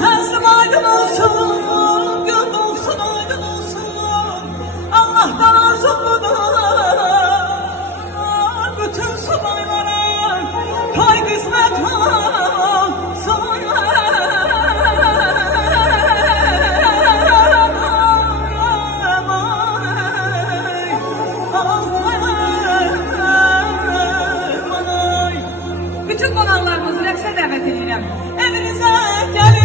Hazım aydın olsun, gönlüm olsun aydın olsun. Allah'tan arzum budur. Bütün subaylara pay kısmet olsun. Bütün konaklarımızı rəqsə dəvət edirəm. Evinize gelin.